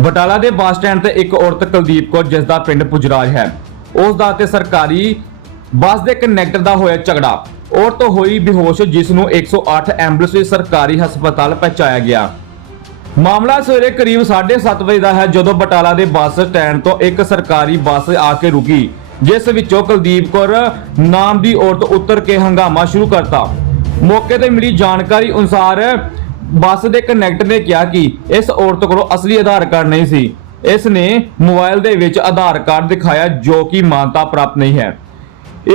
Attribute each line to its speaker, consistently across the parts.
Speaker 1: ਬਟਾਲਾ ਦੇ bus stand ਤੇ ਇੱਕ ਔਰਤ ਕੁਲਦੀਪ ਕੌਰ, ਜਿਸ ਦਾ ਪਿੰਡ ਪੁਜਰਾਜ ਹੈ। ਉਸ ਦਾ ਤੇ ਸਰਕਾਰੀ ਬੱਸ ਦੇ ਕੰਡਕਟਰ ਦਾ ਹੋਇਆ ਝਗੜਾ। ਔਰਤ ਹੋਈ ਬੇਹੋਸ਼, ਜਿਸ ਨੂੰ 108 ਐਂਬੂਲੈਂਸ ਵਿੱਚ ਸਰਕਾਰੀ ਹਸਪਤਾਲ ਪਹੁੰਚਾਇਆ ਗਿਆ। ਮਾਮਲਾ ਸਵੇਰੇ ਕਰੀਬ 7:30 ਵਜੇ ਦਾ ਹੈ, ਜਦੋਂ ਬਟਾਲਾ ਦੇ ਬੱਸ ਸਟੈਂਡ ਤੋਂ ਇੱਕ ਸਰਕਾਰੀ ਬੱਸ ਆ ਕੇ ਰੁਕੀ, ਜਿਸ ਵਿੱਚੋਂ ਕੁਲਦੀਪ ਕੌਰ ਨਾਮ ਦੀ ਔਰਤ ਉਤਰ ਕੇ ਹੰਗਾਮਾ ਸ਼ੁਰੂ ਕਰਤਾ। ਮੌਕੇ ਤੇ ਮਿਲੀ ਜਾਣਕਾਰੀ ਅਨੁਸਾਰ ਬੱਸ ਦੇ ਕੰਡਕਟਰ ਨੇ ਕਿਹਾ ਕਿ ਇਸ ਔਰਤ ਕੋਲ ਅਸਲੀ ਆਧਾਰ ਕਾਰਡ ਨਹੀਂ ਸੀ। ਇਸ ਨੇ ਮੋਬਾਈਲ ਦੇ ਵਿੱਚ ਆਧਾਰ ਕਾਰਡ ਦਿਖਾਇਆ ਜੋ ਕਿ ਮਾਨਤਾ ਪ੍ਰਾਪਤ ਨਹੀਂ ਹੈ।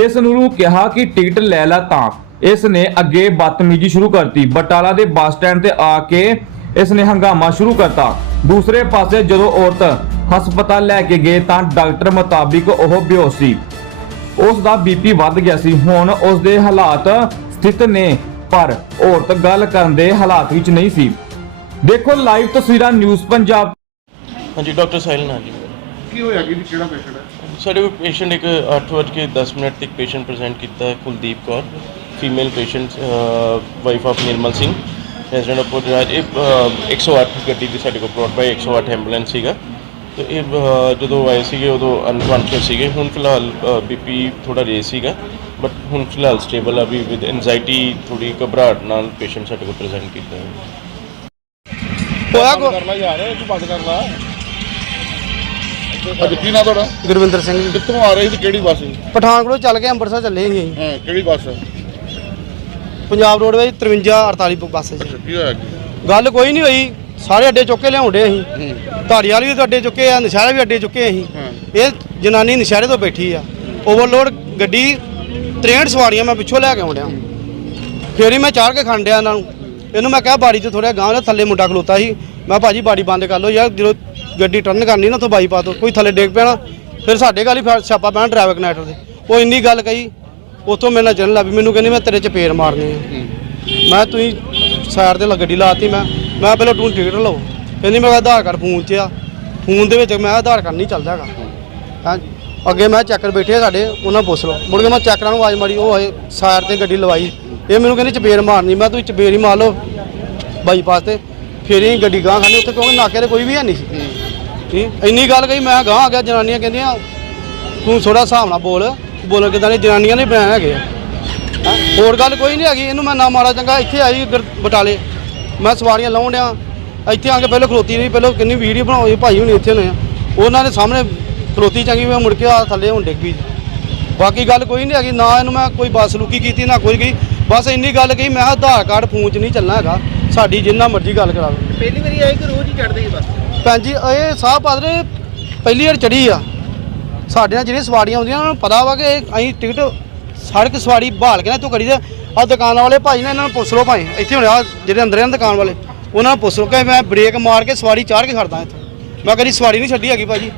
Speaker 1: ਇਸ ਨੂੰ ਕਿਹਾ ਕਿ ਟਿਕਟ ਲੈ ਲੈ ਤਾਂ ਇਸ ਨੇ ਅੱਗੇ ਬਦਤਮੀਜ਼ੀ ਸ਼ੁਰੂ ਕਰਤੀ। ਬਟਾਲਾ ਦੇ ਬੱਸ ਸਟੈਂਡ ਤੇ ਆ ਕੇ ਇਸ ਨੇ ਹੰਗਾਮਾ ਸ਼ੁਰੂ ਕਰਤਾ। ਦੂਸਰੇ ਪਾਸੇ ਜਦੋਂ ਔਰਤ ਹਸਪਤਾਲ ਲੈ ਕੇ ਗਏ ਤਾਂ ਡਾਕਟਰ ਮੁਤਾਬਿਕ ਉਹ ਬੇਹੋਸ਼ ਸੀ। ਉਸ ਦਾ ਬੀਪੀ ਵੱਧ ਗਿਆ ਸੀ। ਹੁਣ ਉਸ ਦੇ ਹਾਲਾਤ ਸਥਿਤ ਨੇ ਪਰ ਔਰਤ ਗੱਲ ਕਰਨ ਦੇ ਹਾਲਾਤ ਵਿੱਚ ਨਹੀਂ ਸੀ। ਦੇਖੋ ਲਾਈਵ ਤਸਵੀਰਾਂ ਨਿਊਜ਼ ਪੰਜਾਬ।
Speaker 2: ਹਾਂਜੀ ਡਾਕਟਰ ਸਾਹਿਲ ਨਾਲ ਜੀ।
Speaker 3: ਕੀ ਹੋਇਆ ਕਿ? ਕਿਹੜਾ ਪੇਸ਼ੈਂਟ ਹੈ?
Speaker 2: ਸਾਡੇ ਕੋਲ ਪੇਸ਼ੈਂਟ ਇੱਕ 8:10 ਮਿੰਟ ਤੱਕ ਪੇਸ਼ੈਂਟ ਪ੍ਰੈਜ਼ੈਂਟ ਕੀਤਾ ਹੈ Kuldeep Kaur. Female patient wife of Nirmal Singh. Resident of Puraj ਇਹ ਅਹ, 108 ਗੱਡੀ ਦੀ ਸਾਡੇ ਕੋਲ ਬ੍ਰੌਡ ਬਾਈ 108 ਐਂਬੂਲੈਂਸ ਸੀਗਾ। ਤੇ ਇਹ ਅਹ, ਜਦੋਂ ਆਏ ਸੀਗੇ ਉਦੋਂ ਅਨਕੌਂਸ਼ੀਅਸ ਸੀਗੇ। ਹੁਣ ਫਿਲਹਾਲ ਬੀਪੀ ਥੋੜਾ ਰੇਸ ਸੀਗਾ ਬਟ ਹੁਣ ਫਿਲਹਾਲ ਸਟੇਬਲ ਆ ਵੀ ਵਿਦ ਐਂਜ਼ਾਈਟੀ ਥੋੜੀ ਘਬਰਾਹਟ ਨਾਲ ਪੇਸ਼ੈਂਟ ਸਾਡੇ ਕੋਲ ਪ੍ਰੈਜ਼ੈਂਟ ਕੀਤਾ ਹੈ।
Speaker 4: ਹੋਇਆ
Speaker 3: ਬੰਦ ਕਰ ਲਾ ਯਾਰ ਤੂੰ ਬੰਦ ਕਰ ਲਾ। ਅੱਜ ਕੀ ਨਾ ਤੁਹਾਡਾ?
Speaker 4: ਗੁਰਵਿੰਦਰ ਸਿੰਘ। ਜੀ।
Speaker 3: ਕਿੱਥੋਂ ਆ ਰਹੀ ਸੀ? ਕਿਹੜੀ ਬੱਸ ਸੀ?
Speaker 4: ਪਠਾਨਕੋਟ ਚੱਲ ਕੇ ਅੰਮ੍ਰਿਤਸਰ ਚੱਲੇ ਸੀ ਅਸੀਂ।
Speaker 3: ਹਾਂ ਕਿਹੜੀ ਬੱਸ?
Speaker 4: ਪੰਜਾਬ ਰੋਡਵੇਜ਼ 53 48 ਬੱਸ 'ਚ
Speaker 3: ਕੀ ਹੋਇਆ? ਕੀ
Speaker 4: ਗੱਲ ਕੋਈ ਨਹੀਂ ਹੋਈ। ਸਾਰੇ ਅੱਡੇ ਚੁੱਕ ਕੇ ਲਿਆਉਂਦੇ ਅਸੀਂ।
Speaker 3: ਹੂੰ।
Speaker 4: ਧਾਰੀਵਾਲ ਵੀ ਤਾਂ ਅੱਡੇ ਚੁੱਕੇ ਆ ਨਸ਼ਹਿਰੇ ਵੀ ਅੱਡੇ ਚੁੱਕੇ ਅਸੀਂ। ਇਹ ਜਨਾਨੀ ਨਸ਼ਹਿਰੇ ਤੋਂ ਬੈਠੀ ਆ। ਓਵਰਲੋਡ ਗੱਡੀ 63 ਸਵਾਰੀਆਂ ਮੈਂ ਪਿੱਛੋਂ ਲੈ ਕੇ ਆਉਂਦਿਆ ਫੇਰ ਹੀ ਮੈਂ ਚਾੜ ਕੇ ਖੰਡਿਆ ਇਹਨਾਂ ਨੂੰ। ਇਹਨੂੰ ਮੈਂ ਕਿਹਾ ਬਾੜੀ ਤੇ ਥੋੜਾ ਗਾਂਹ ਦਾ ਥੱਲੇ ਮੁੰਡਾ ਖਲੋਤਾ ਸੀ। ਮੈਂ ਭਾਜੀ ਬਾੜੀ ਬੰਦ ਕਰ ਲਓ ਯਾਰ ਜਦੋਂ ਗੱਡੀ ਟਰਨ ਕਰਨੀ ਨਾ ਉੱਥੋਂ ਬਾਈ ਪਾ ਦੋ ਕੋਈ ਥੱਲੇ ਡੇਗ ਪੈਣਾ। ਫਿਰ ਸਾਡੇ ਗੱਲ ਛਾਪਾ ਪੈਣਾ ਡਰਾਈਵਰ ਕਨੈਕਟਰ ਦੇ। ਉਹ ਇੰਨੀ ਗੱਲ ਕਹੀ ਉੱਥੋਂ ਮੇਰੇ ਨਾਲ ਚੱਲਣ ਲੱਗ ਪਈ। ਮੈਨੂੰ ਕਹਿੰਦੀ ਮੈਂ ਤੇਰੇ ਚ ਪੇਰ ਮਾਰਨੇ ਆ। ਮੈਂ ਤੁਸੀਂ ਸਾਈਡ ਤੇ ਗੱਡੀ ਲਾਤੀ ਮੈਂ। ਮੈਂ ਪਹਿਲਾਂ ਤੂੰ ਟਿਕਟ ਲਓ। ਕਹਿੰਦੀ ਮੇਰਾ ਆਧਾਰ ਕਾਰਡ ਫੋਨ 'ਚ ਆ। ਫੋਨ ਦੇ ਵਿੱਚ ਮੈਂ ਆਧਾਰ ਕਾਰਡ ਨਹੀਂ ਚੱਲਦਾ ਹੈਗਾ। ਹਾਂ? ਅੱਗੇ ਮੈਂ ਚੱਕਰ ਬੈਠੇ ਆ ਸਾਡੇ, ਉਹਨਾਂ ਪੁੱਛ ਲਓ। ਮੁੜ ਕੇ ਮੈਂ ਚੱਕਰਾਂ ਨੂੰ ਆਵਾਜ਼ ਮਾਰੀ, ਉਹ ਆਏ, ਸਾਈਡ ਤੇ ਗੱਡੀ ਲਵਾਈ। ਇਹ ਮੈਨੂੰ ਕਹਿੰਦੀ ਚਪੇੜ ਮਾਰਨੀ। ਮੈਂ ਤੂੰ ਚਪੇੜ ਹੀ ਮਾਰ ਲਓ ਬਾਈਪਾਸ ਤੇ। ਫਿਰ ਹੀ ਗੱਡੀ ਗਾਂ ਖਾਣੀ ਉੱਥੇ, ਕਿਉਂਕਿ ਨਾਕੇ ਤੇ ਕੋਈ ਵੀ ਹੈ ਨਹੀਂ ਸੀ। ਠੀਕ? ਇੰਨੀ ਗੱਲ ਕਹੀ, ਮੈਂ ਗਾਂ ਆ ਗਿਆ, ਜਨਾਨੀਆਂ ਕਹਿੰਦੀਆਂ, ਤੂੰ ਥੋੜਾ ਹਿਸਾਬ ਨਾਲ ਬੋਲ। ਬੋਲ ਕਿਦਾਂ ਨੇ ਜਨਾਨੀਆਂ ਨੇ ਬਿਆਨ ਹੈਗੇ ਆ। ਹੈਂ? ਹੋਰ ਗੱਲ ਕੋਈ ਨਹੀਂ ਹੈਗੀ। ਇਹਨੂੰ ਮੈਂ ਨਾ ਮਾਰਾ ਚੰਗਾ, ਇੱਥੇ ਆਈ ਗੁਰ- ਬਟਾਲੇ। ਮੈਂ ਸਵਾਰੀਆਂ ਲਾਉਣ ਡਿਆ। ਇੱਥੇ ਆ ਕੇ ਪਹਿਲਾਂ ਖਲੋਤੀ ਰਹੀ ਪਹਿਲਾਂ ਕਿੰਨੀ ਵੀਡੀਓ ਬਣਾਈ ਭਾਈ ਹੁਣੀ ਇੱਥੇ ਨੇ। ਉਹਨਾਂ ਦੇ ਸਾਹਮਣੇ ਖਲੋਤੀ ਚੰਗੀ ਮੈਂ ਮੁੜ ਕੇ ਆ ਥੱਲੇ ਹੁਣ ਡਿੱਗ ਪਈ। ਬਾਕੀ ਗੱਲ ਕੋਈ ਨਹੀਂ ਹੈਗੀ ਨਾ ਇਹਨੂੰ ਮੈਂ ਕੋਈ ਬਸਲੂਕੀ ਕੀਤੀ ਨਾ ਕੋਈ ਗਈ। ਬਸ ਇੰਨੀ ਗੱਲ ਕਹੀ ਮੈਂ ਆਧਾਰ ਕਾਰਡ ਫੋਨ 'ਚ ਨਹੀਂ ਚੱਲਣਾ ਹੈਗਾ। ਸਾਡੀ ਜਿੰਨਾ ਮਰਜ਼ੀ ਗੱਲ ਕਰਾ ਲਓ
Speaker 5: ਪਹਿਲੀ ਵਾਰੀ ਆਏ ਕਿ ਰੋਜ਼ ਹੀ ਚੜਦੇ ਹੀ ਬਸ?
Speaker 4: ਭੈਣ ਜੀ ਇਹ ਸਾਹ ਪਾਦਰੇ ਪਹਿਲੀ ਵਾਰ ਚੜੀ ਆ। ਸਾਡੇ ਨਾਲ ਜਿਹੜੀਆਂ ਸਵਾਰੀਆਂ ਆਉਂਦੀਆਂ ਉਹਨਾਂ ਨੂੰ ਪਤਾ ਵਾ ਕਿ ਅਸੀਂ ਟਿਕਟ ਸੜਕ ਸਵਾਰੀ ਬਹਾਲ ਕੇ ਨਾ ਤੂੰ ਕਰੀ ਦੇ। ਆ ਦੁਕਾਨ ਵਾਲੇ ਭਾਈ ਨੇ ਇਹਨਾਂ ਨੂੰ ਪੁੱਛ ਲਓ ਭਾਈ, ਇੱਥੇ ਹੁਣ ਆ ਜਿਹੜੇ ਅੰਦਰ ਆ ਨਾ ਦੁਕਾਨ ਵਾਲੇ, ਉਹਨਾਂ ਨੂੰ ਪੁੱਛ ਲਓ ਕਿ ਮੈਂ ਬ੍ਰੇਕ ਮਾਰ ਕੇ ਸਵਾਰੀ ਚਾੜ ਕੇ ਖੜਦਾ ਇੱਥੇ। ਮੈਂ ਕਦੀ ਸਵਾਰੀ ਨਹੀਂ ਛੱਡੀ ਹੈਗੀ ਭਾਜੀ।